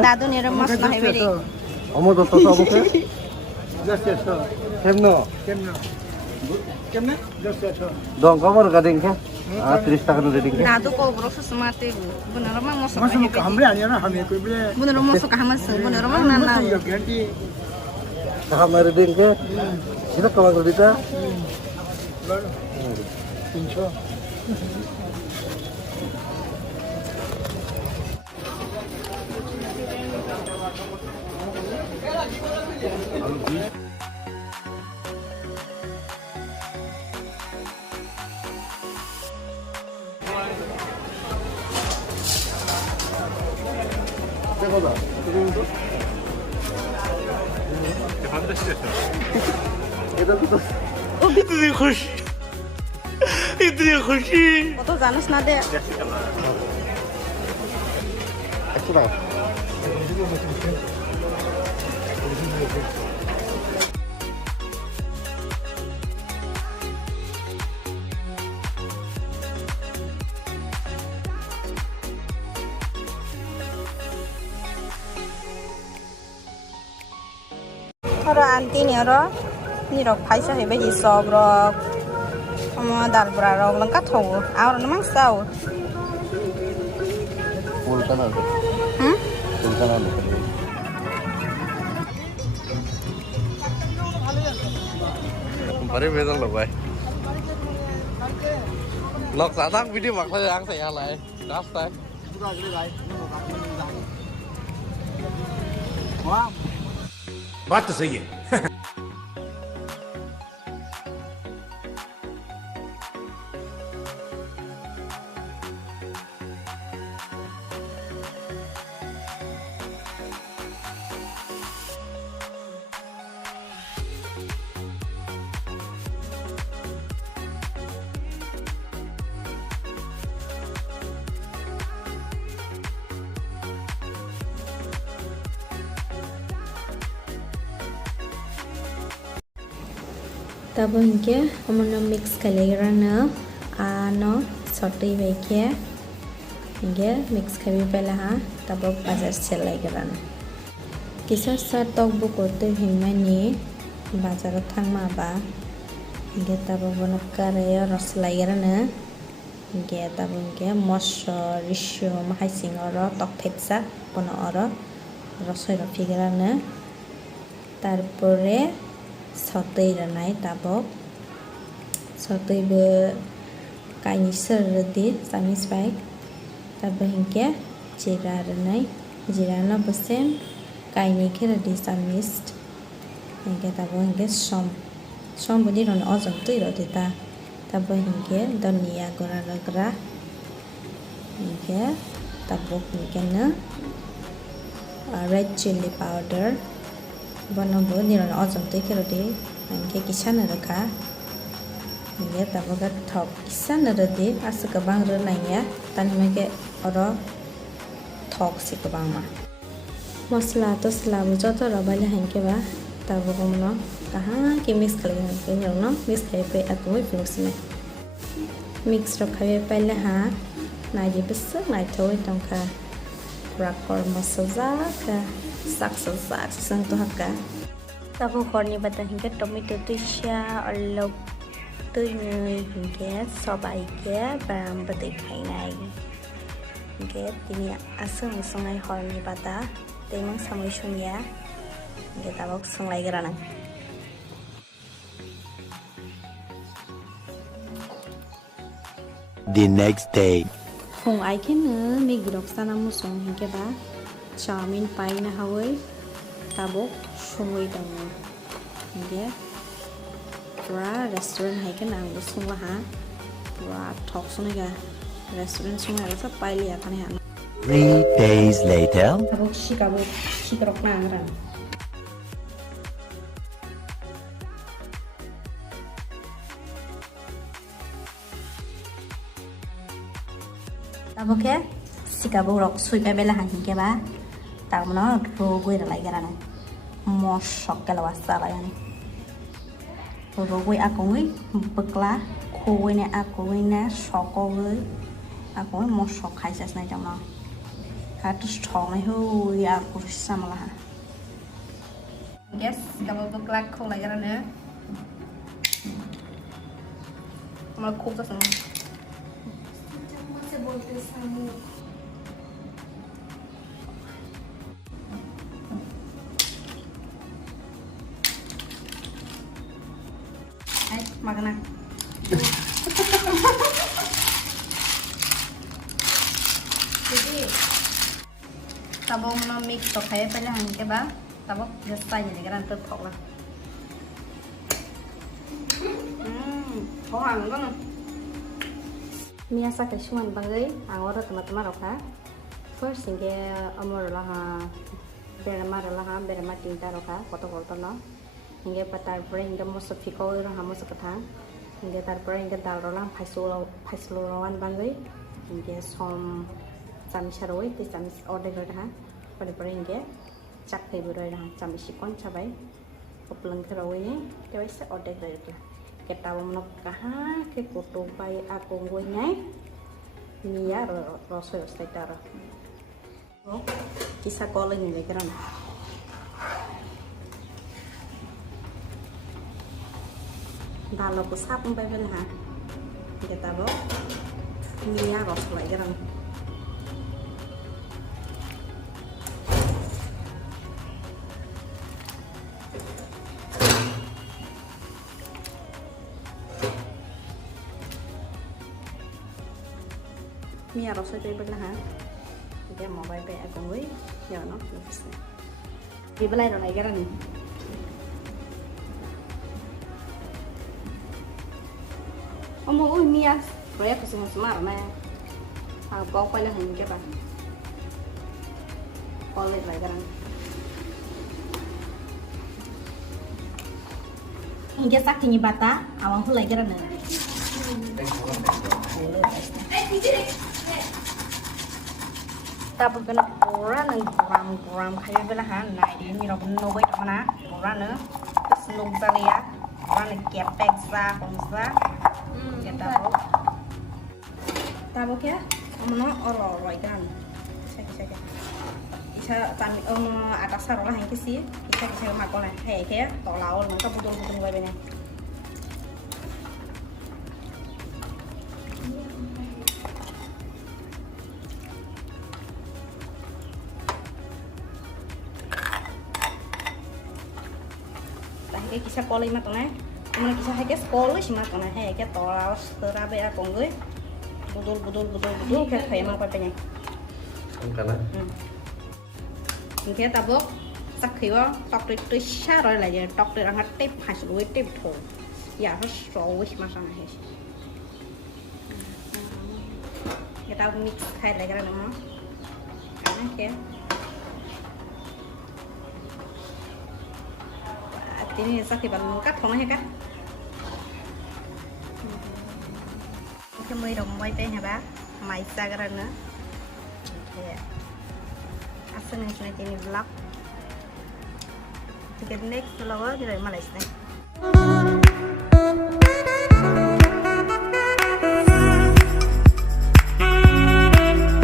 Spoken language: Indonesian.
Dadu ni remas na hebeli. Omo to to omo ke? Just yes. Kemno? Kemna? Just yes. Dong kamar gading ke? 30 টাকা রেডিং ke? Dadu ko bro semate bu. Bener remang mosok. Masuk ke hamre ani na hamre ko bile. Bener mosok ka hamas. Bener remang nana. Ganti. Kamar রেডিং ke? Sila kamar রেডিং ta? 300. Sekolah. Itu tuh. इतनी खुशी इतनी खुशी Kau janus na de. Aku tahu. Ora anti ni ora. Ni rok paisa hebeli sob rok. Ama dal bra rok lengkap thau. Aur namang sau. Full kanan. Full kanan. Bari bezal lo bhai lok sadang video mak la ang saya lai rasta बात तो सही है तब इनके हमने मिक्स कर लेगा ना आनो छोटी बेकिए इनके मिक्स कर भी पहले हाँ तब बाजार से लेगा ना किसा साथ तो बुक होते हिम्मत नहीं बाजार थंग माबा इनके तब बना कर रस लेगा ना इनके तब इनके मशर रिश्यो महाइसिंग और तक फेंसा बना और रसोई रफिगरा ना तारपरे सतै रनाय ताबक सतैबो काइनि सरदि सामिस बाय ताबो हिंके जिरा रनाय जिरा न बसेन काइनि खेरदि सामिस हिंके ताबो हिंके सम बदि रन अजम तै रदिता ताबो हिंके धनिया गरा रगरा हिंके ताबो हिंके न रेड चिली पाउडर बनबो निरन अजम तै खेरदि हिंके किसान रखा हिंके ताबो गा थप किसान रदि आस गोबां रनाया तानिमेके अर थक से गोबां मा मसला तो स्लाबो जत रबाले हिंके बा ताबो गमनो कहाँ के मिक्स कर के न मिक्स करे पे अतोय फ्लोक्स में मिक्स रखावे पहले हाँ नाइजे बस नाइथोय तंका राकर मसला का साक संग तो हक्का तब खरनी बता हिंके टमेटो तुइसा अलौ तुइनै हिंके सबाइ के बाराम बदै खाइनाय हिंके तिनि आसंग संगाय खरनी बता तेमं सामै सुनिया हिंके ताबक संलाय गराना the next day फुं आइखेनो मेगिरक साना मुसं हिंके बा चाउमिन पाइना हावै ताबक सङै दङ हिंके पुरा रेस्टुरेन्ट हाइकेन आंबो संला हा पुरा थक संगा रेस्टुरेन्ट संगा सब पाइलिया थाने हा 3 days later ताबक सिकारक ना आंग्रा Taboke sikabo rok suipa bela hangke ba tamno rogoi ra lai garana mosok kala wasala yani rogoi akoi bekla khoi ne akoi na sokoi akoi mosok khaisas na jamna terus thong này hơi aku sama lah. Guys, kalau bekelak kau lagi kan ya? Malah kau tu semua. Hai, makan nak. Jadi, tabung nó mix tập hết phải là hàng cái bá, tabung rất xay như cái đàn tơ phộng là. Có hàng có nè. Mia sa cái chuan bang ấy, ang orang teman-teman apa? First ini amor lah ha, berama tinta roka, foto-foto no. Hingga patar brain hingga masuk fikau itu ha masuk ketang. Hingga tar brain hingga dal rolang paisulawan bang ấy. Hingga som samsaroi tu sams order dah. Pada brain hingga cak ke berai dah. Samsikon cabai. Kepelan kerawai ni, dia bisa order dah. Kita mau menokah ke foto bayi aku gue nyai Mia rosoi ostai kisah calling ni kan dalam pusat pun bayi ha kita bawa Mia rosoi kan Mia rosoi bayi lah ha dia mau bayi aku gue ya no di belai orang lagi kan mau Mia proyek semua semar na kau pilih yang ke apa college lagi kan hingga sakit ni bata awang tu lagi kan Tapi kena kurang gram kayak belahan, nah iniเราเป็นโนเวทมานะkurangเนอะterus nung sekali ya kurang kepek sah kongsa kita tahu ya mana orang kan saya bisa tan atas sarung lah yang kisi bisa makan lah kayak tol lautมันก็butungไว้แบบนี้cái kisah kolej mah tona, mana kisah hay cái kolej mah tona hay cái tolak terabe aku gue, budul kayak emang apa nya. Karena. Mungkin tabok sak khiwa tok tu syar lah ya tok tu angkat tip has gue tip tu, ya harus sawis masana hay. Kita mix kayak lagi kan mah, karena kayak ini sakit banget kat không kan cái mươi đồng quay tên hả bác máy xa cái nữa asal ini sini vlog thì cái next vlog thì rồi mà lại